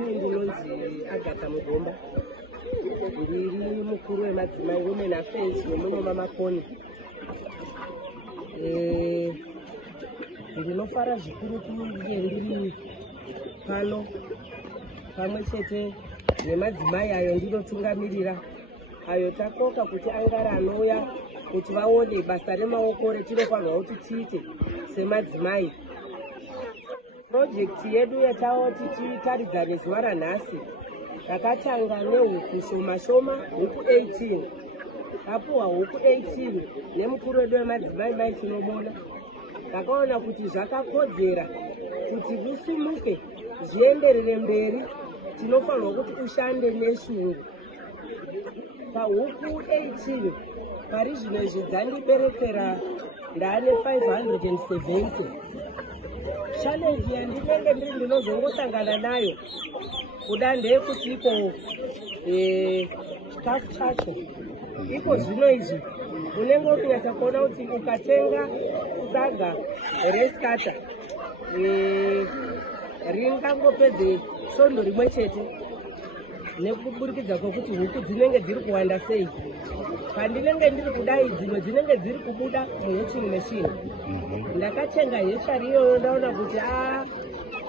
Ini ndinonzi Agatha Mugomba. Ndiri mukuru wemadzimai Women Affairs wemuno Makoni. Ndinofara zvikuru kunge ndiri pano pamwe chete nemadzimai ayo ndinotungamirira ayo takoka kuti angara anouya kuti vaone basa remaoko retinofanirwa kuti tiite semadzimai. Project yedu yataoti titaridzane zuva ranhasi takatanga nehuku shoma shoma, huku 18. Tapuhwa huku 18 nemukuru wedu wemadzimai mai Chinomona. Takaona kuti zvakakodzera kuti visumuke zvienderere mberi, tinofanirwa kuti ushande neshungu. Pahuku 18 pari zvino izvi dzandiberekera ndaane 570. Challenge yandinenge ndiri ndinozongosangana nayo kuda ndeyekuti iko chikafu chacho iko zvino izvi unenge uchinyatsa kuona kuti ukatenga saga restata ringangopedze svondo rimwe chete nekuburikidza kwokuti huku dzinenge dziri kuwanda sei. Pandinenge ndiri kudai dzimwe dzinenge dziri kubuda muhatching machine. Ndakatenga hechari iyoyo ndaona kuti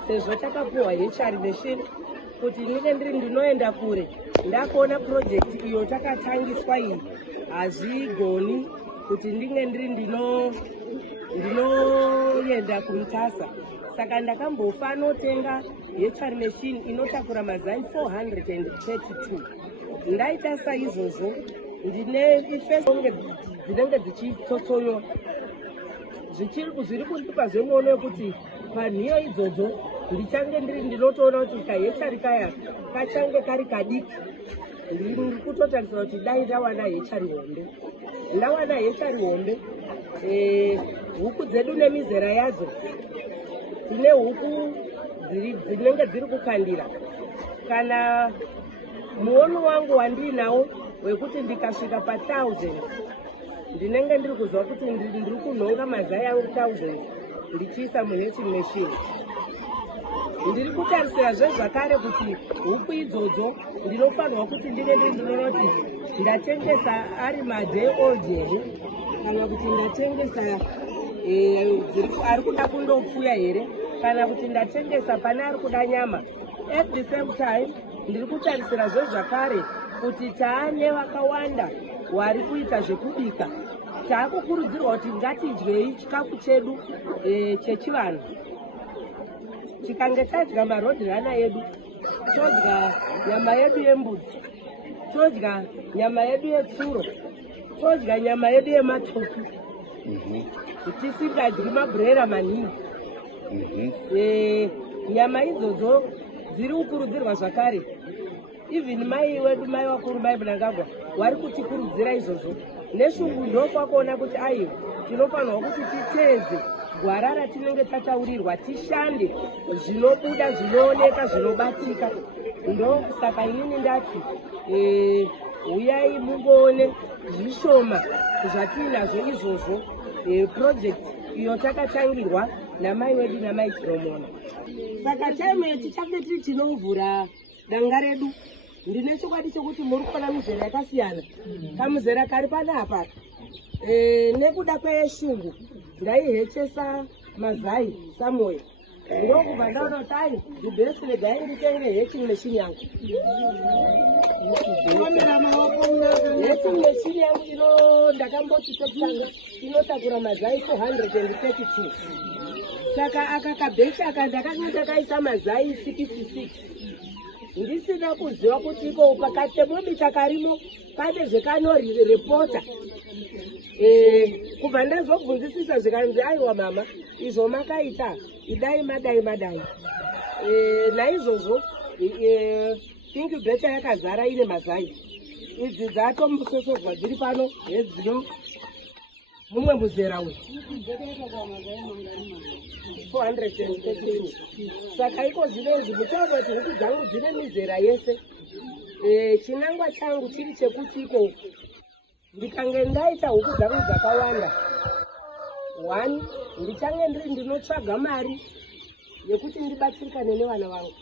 sezvo takapuhwa hechari machine kuti ndinenge ndiri ndinoenda kure, ndakuona project iyo takatangiswa iyi hazvigoni kuti ndinge ndiri ndinoenda kumutasa. Saka ndakambofa notenga hechari machine inotakura mazai 432. Ndaita saizvozvo ndine ifesonge dzinenge dzichitsotsoyo zviri kundipa zvemuono wekuti panhiyo idzodzo ndichange ndiri ndinotoona kuti kahechari kaya kachange kari kadiki. Ndiri kutotarisira kuti dai ndawana hechari hombe. Ndawana hechari hombe, huku dzedu nemizera yadzo tine huku dzinenge dziri kukandira. Kana muono wangu wandinawo wekuti ndikasvika pa1000 ndinenge ndiri kuzwa kuti ndiri kunhonga mazai angu 1000 ndichiisa muhatching machine. Ndiri kutarisira zvakare kuti huku idzodzo ndinofanirwa kuti ndinge ndiri ndinoona kuti ndatengesa ari maday old here kana kuti ndatengesa ari kuda kundopfuya here kana kuti ndatengesa pane ari kuda nyama. At the same time ndiri kutarisira zvakare kuti taane vakawanda wari kuita zvekubika. Taakukurudzirwa kuti ngatidyei chikafu chedu chechivanhu. Tikange tadya marodhirana edu, todya nyama yedu yembudzi, todya nyama yedu yetsuro, todya nyama yedu yematoki, tisingadyi maburera maningi. Nyama idzodzo dziri kukurudzirwa zvakare. Even mai wedu, mai wakuru, mai Mnangagwa wari kutikurudzira izvozvo. Neshungu ndokwakuona kuti aiwa tinofanirwa kuti titeedze gwara ratinenge tataurirwa, tishande zvinobuda, zvinooneka, zvinobatika. Ndosaka inini ndati uyai muone zvishoma zvatinazvo izvozvo. Project iyo takatangirwa namai wedu namai Chinomona. Saka time tichange tiri tinovhura danga redu, ndine chokwadi chokuti muri kuona mizera yakasiyana. Kamuzera kari panapa nekuda kweshungu ndaihechesa mazai Samuel. Ndokubva ndaona kuti ai the regai nditenge hatching machine yangu. Hatching machine yangu ndakamboti sekutanga inotakura mazai 432. Saka aka kabhechi aka ndakanga ndakaisa mazai 66. Ndisina kuziva kuti iko pakatemobita karimo pane zvekanorepota. Kubva ndazobvunzisisa zvikanzi aiwa mama izvo makaita idai madai. Naizvozvo incubator yakazara ine mazai. Idzi dzatombososodza dziri pano hedzino mumwe muzera uyu 432. Saka iko zvinezvi mutaura kuti huku dzangu dzine mizera yese. Chinangwa changu chiri chekuti iko ndikange ndaita huku dzangu dzakawanda, 1 ndichange ndiri ndinotsvaga mari yekuti ndibatsirikane nevana vangu.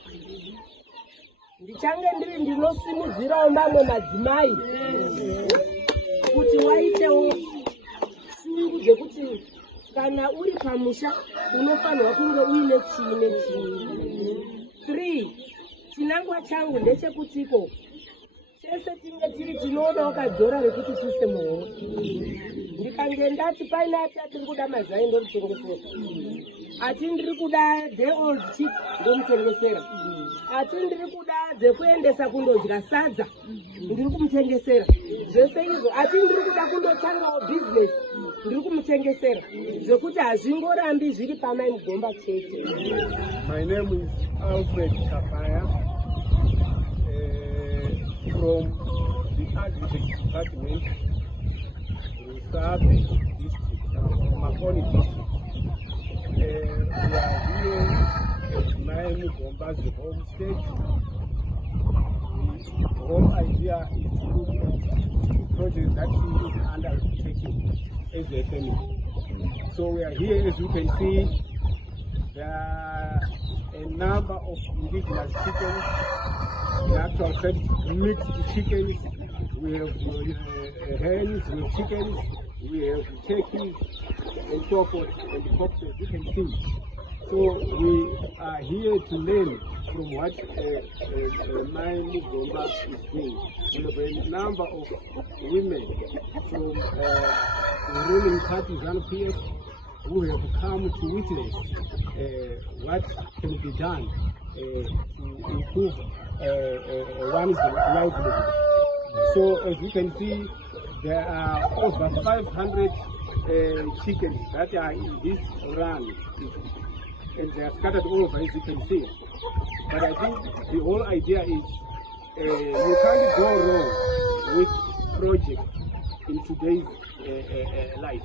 ndichange ndinosimudzirawo mamwe madzimai kuti waitewo shungu dzekuti kana uri pamusha unofanirwa kunge uine chii nechii. 3 chinangwa changu ndechekutiko chese tinge tiri tinoodawo kadhora rekuti tiise muhoro. Ndikange ndati paine ati atiri kuda mazai ndomutengesera, ati ndiri kuda the old chick ndomutengesera, ati ndiri kuda dzekuendesa kundodya sadza ndiri kumutengesera. Zvese izvo ati ndiri kuda kundotangawo business ndiri kumutengesera, zvekuti hazvingorambi zviri pamai mugomba chete. My name is Alfred Chapaya from the Agriculture Department, Rusabe District, Makoni District. We are here at Mai Mugomba's homestead. The whole idea is to look at the project that she is undertaking as a family. So we are here, as you can see, there are a number of indigenous chickens. In actual fact, mixed chickens. We have hens, we have chickens, we have turkeys, and so forth, and the cocks, as you can see. So we are here to learn from what Mai Mugomba is doing. We have a number of women from the ruling party ZANU-PF who have come to witness what can be done to improve one's livelihood. So as you can see, there are over 500 chickens that are in this run, and they are scattered all over, as you can see. But I think the whole idea is you can't go wrong with project in today's life.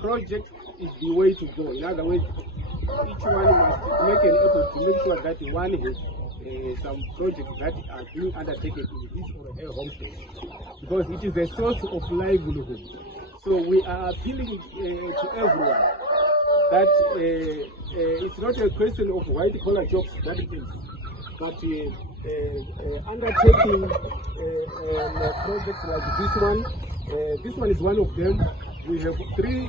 Project is the way to go. In other words, each one must make an effort to make sure that one has some projects that are being undertaken in this or a homestead, because it is a source of livelihood. So we are appealing to everyone that it's not a question of white collar jobs that it is, but undertaking projects like this one. This one is one of them. We have three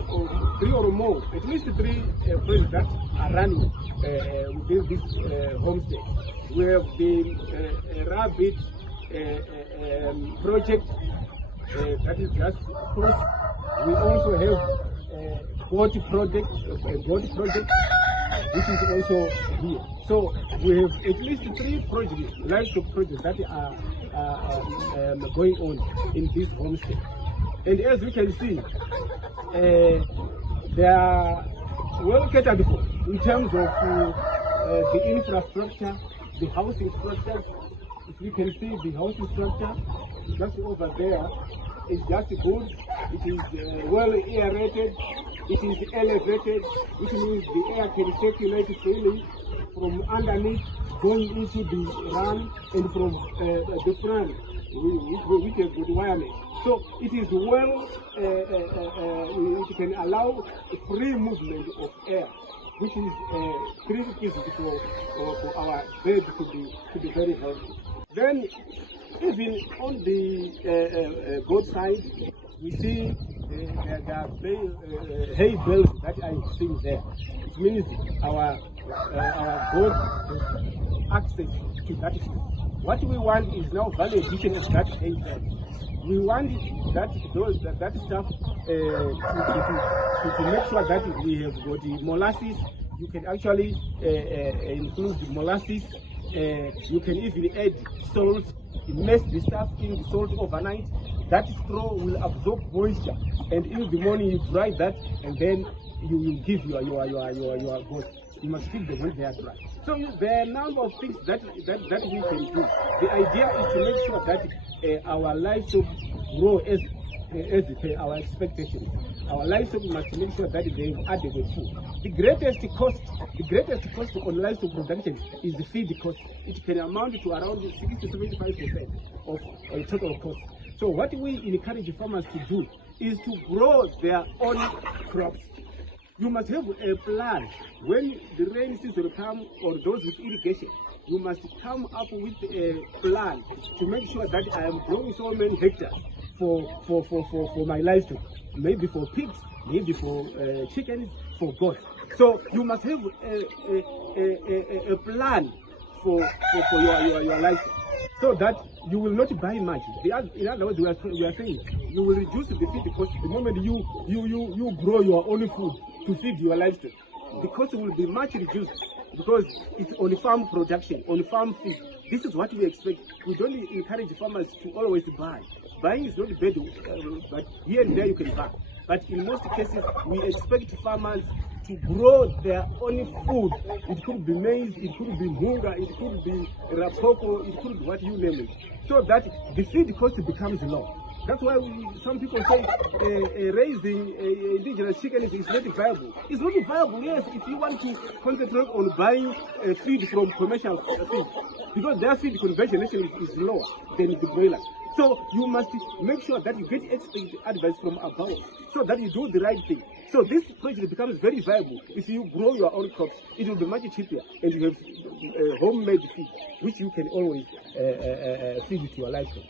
or more, at least 3 projects that are running within this homestead. We have the rabbit project that is just close. We also have goat project, which is also here. So we have at least 3 projects, livestock projects that are going on in this homestead. And as we can see, they are well catered for in terms of the infrastructure, the housing structures. If you can see the housing structure just over there, is just good. It is well aerated, it is elevated, which means the air can circulate freely from underneath going into the run and from the front, which has good wireless. So it is well, it can allow free movement of air, which is critical for our birds to be very healthy. Then, even on the goat side, we see there are hay bales that are seen there. It means our goats have access to that. What we want is now value addition of that hay bale. We want that stuff to make sure that we have got the molasses. You can actually include the molasses. You can even add salt, immerse the stuff in the salt overnight. That straw will absorb moisture, and in the morning you dry that, and then you will give your goats. You must feed them when they are dry. So there are a number of things that we can do. The idea is to make sure that our livestock grow as per our expectations. Our livestock must make sure that they have adequate food. The greatest cost on livestock production is the feed cost. It can amount to around 60 to 75% of total cost. So what we encourage farmers to do is to grow their own crops. You must have a plan when the rain season comes, or those with irrigation. you must come up with a plan to make sure that I am growing so many hectares for my livestock, maybe for pigs, maybe for chickens, for goats. So you must have a plan for your livestock, so that you will not buy much. In other words, we are saying you will reduce the feed cost the moment you grow your own food to feed your livestock. The cost will be much reduced because it's on farm production, on farm feed. This is what we expect. We don't encourage farmers to always buy. Buying is not bad, but here and there you can buy. But in most cases, we expect farmers to grow their own food. It could be maize, it could be munga, it could be rapoko, it could be what you name it. So that the feed cost becomes low. That's why some people say raising indigenous chickens is not viable. It's not viable, yes, if you want to concentrate on buying feed from commercial feed, because their feed conversion is lower than the broilers. So you must make sure that you get expert advice from above, so that you do the right thing. So this project becomes very viable if you grow your own crops. It will be much cheaper, and you have homemade feed, which you can always feed to your livestock.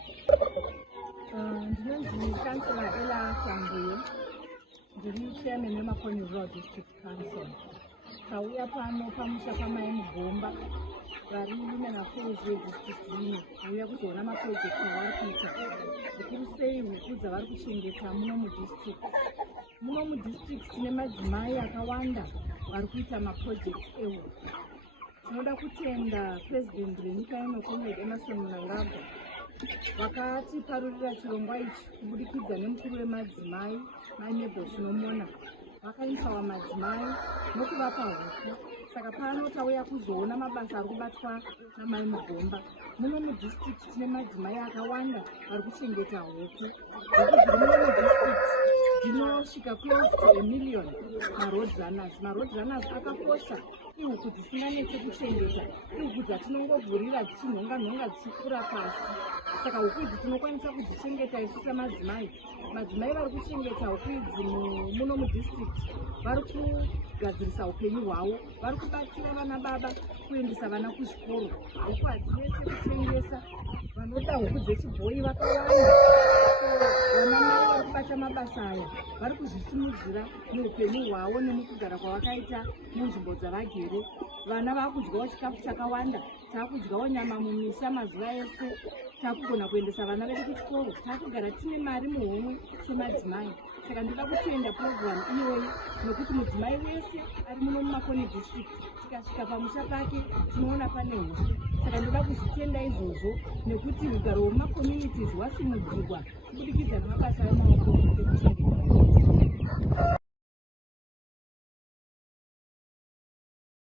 Ndinonzi Councillor Ella Hlambuyo, ndiri chairman weMakonye Rural District Council. Tauya pano pamusha pamai Mugomba vari Women Affairs District ino kuuya kuzoona maprojects avari kuita. Zvikuru sei huku dzavari kuchengeta muno mudistrict. Muno mudistrict tine madzimai akawanda vari kuita maprojects ehuku. Tinoda kutenda President wenyika ino Comrade Emmerson Mnangagwa vakatiparurira chirongwa ichi kubudikidza nemukuru wemadzimai maNebo Chinomona. Vakaempower madzimai nokuvapa huku. Saka pano tauya kuzoona mabasa ari kubatwa namai Mugomba. Muno mudistrict tine madzimai akawanda vari kuchengeta huku. Huku dziri muno mudistrict dzinosvika close to 1 million maroad runners. Maroad runners akakosha. Ihuku dzisinganetse kuchengeta, ihuku dzatinongovhurira dzichinhonga dzichifura pasi. Saka huku idzi tinokwanisa kudzichengeta isu samadzimai. Madzimai vari kuchengeta huku idzi muno mudistrict vari kugadzirisa upenyu hwavo, vari kubatsira vana baba kuendesa vana kuzvikoro. Huku hadzinetse kutengesa, vanoda huku dzechibhoyi vakawanda. Vana mai vari kubata mabasa aya vari kuzvisimudzira muupenyu hwavo nemukugara kwavakaita munzvimbo dzavagere. Vana vakudyawo chikafu chakawanda, takudyawo nyama mumisha mazuva ese, takugona kuendesa vana vedu kuchikoro, takugara tine mari muhomwe semadzimai. Saka ndoda kutenda program iyoyi nokuti mudzimai wese ari muno muMakonye district tikasvika pamusha pake tinoona pane huku. Saka ndoda kuzvitenda izvozvo nekuti rugaro rwemacommunities hwasimudzirwa kubudikidza nemabasa emaoko.